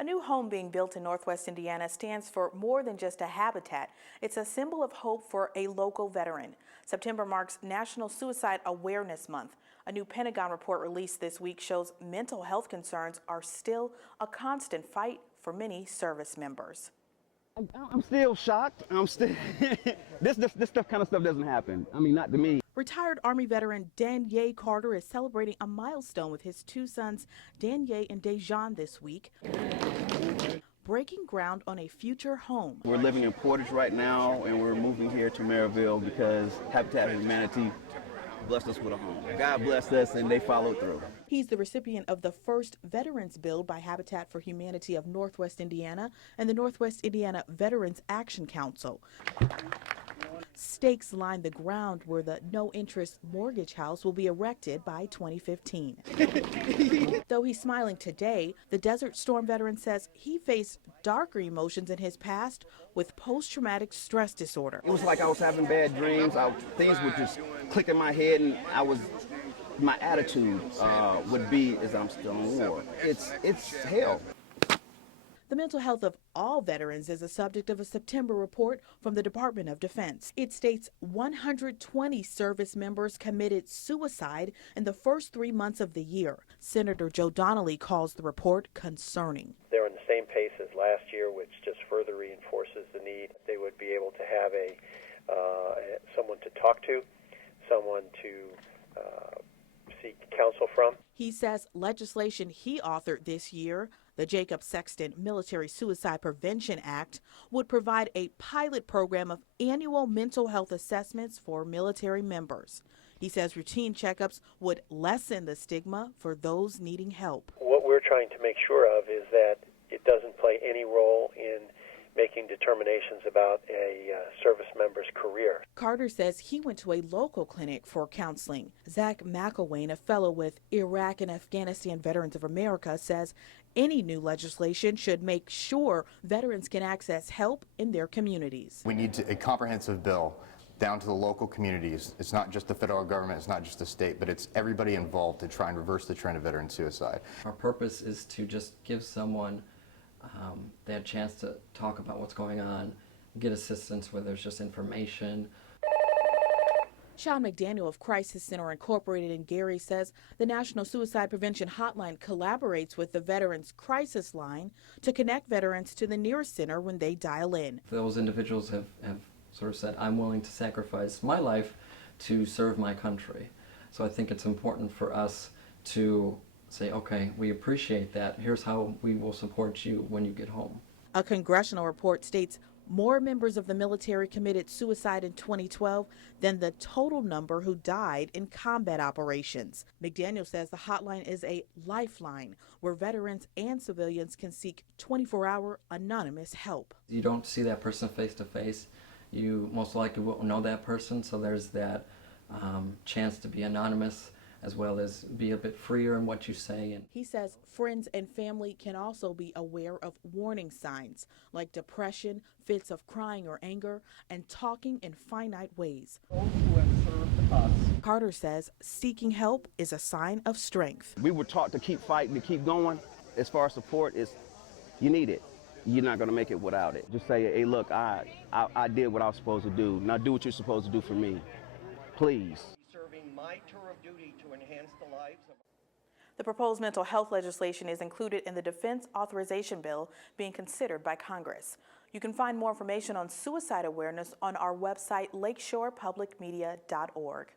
A new home being built in Northwest Indiana stands for more than just a habitat. It's a symbol of hope for a local veteran. September marks National Suicide Awareness Month. A new Pentagon report released this week shows mental health concerns are still a constant fight for many service members. I'm still shocked. I'm still this kind of stuff doesn't happen. I mean, not to me. Retired Army veteran Danye Carter is celebrating a milestone with his two sons, Danye and Dejan, this week, breaking ground on a future home. We're living in Portage right now, and we're moving here to Maryville because Habitat for Humanity blessed us with a home. God blessed us, and they followed through. He's the recipient of the first Veterans Build by Habitat for Humanity of Northwest Indiana and the Northwest Indiana Veterans Action Council. Stakes line the ground where the no-interest mortgage house will be erected by 2015. Though he's smiling today, the Desert Storm veteran says he faced darker emotions in his past with post-traumatic stress disorder. It was like I was having bad dreams. Things would just click in my head, and my attitude would be as I'm still in war. It's hell. The mental health of all veterans is the subject of a September report from the Department of Defense. It states 120 service members committed suicide in the first 3 months of the year. Senator Joe Donnelly calls the report concerning. They're on the same pace as last year, which just further reinforces the need. They would be able to have someone to talk to, someone to seek counsel from. He says legislation he authored this year, the Jacob Sexton Military Suicide Prevention Act, would provide a pilot program of annual mental health assessments for military members. He says routine checkups would lessen the stigma for those needing help. What we're trying to make sure of is that it doesn't play any role in making determinations about a service member's career. Carter says he went to a local clinic for counseling. Zach McElwain, a fellow with Iraq and Afghanistan Veterans of America, says any new legislation should make sure veterans can access help in their communities. We need a comprehensive bill down to the local communities. It's not just the federal government, it's not just the state, but it's everybody involved to try and reverse the trend of veteran suicide. Our purpose is to just give someone that chance to talk about what's going on, get assistance where there's just information. Sean McDaniel of Crisis Center Incorporated in Gary says the National Suicide Prevention Hotline collaborates with the Veterans Crisis Line to connect veterans to the nearest center when they dial in. Those individuals have sort of said, I'm willing to sacrifice my life to serve my country. So I think it's important for us to say, okay, we appreciate that. Here's how we will support you when you get home. A congressional report states more members of the military committed suicide in 2012 than the total number who died in combat operations. McDaniel says the hotline is a lifeline where veterans and civilians can seek 24-hour anonymous help. You don't see that person face to face. You most likely won't know that person, so there's that chance to be anonymous, as well as be a bit freer in what you say. And he says friends and family can also be aware of warning signs like depression, fits of crying or anger, and talking in finite ways. Those who have served us. Carter says seeking help is a sign of strength. We were taught to keep fighting, to keep going. As far as support is, you need it. You're not going to make it without it. Just say, hey, look, I did what I was supposed to do. Now do what you're supposed to do for me. Please. Serving my tour of duty to enhance the lives of... The proposed mental health legislation is included in the Defense Authorization Bill being considered by Congress. You can find more information on suicide awareness on our website, lakeshorepublicmedia.org.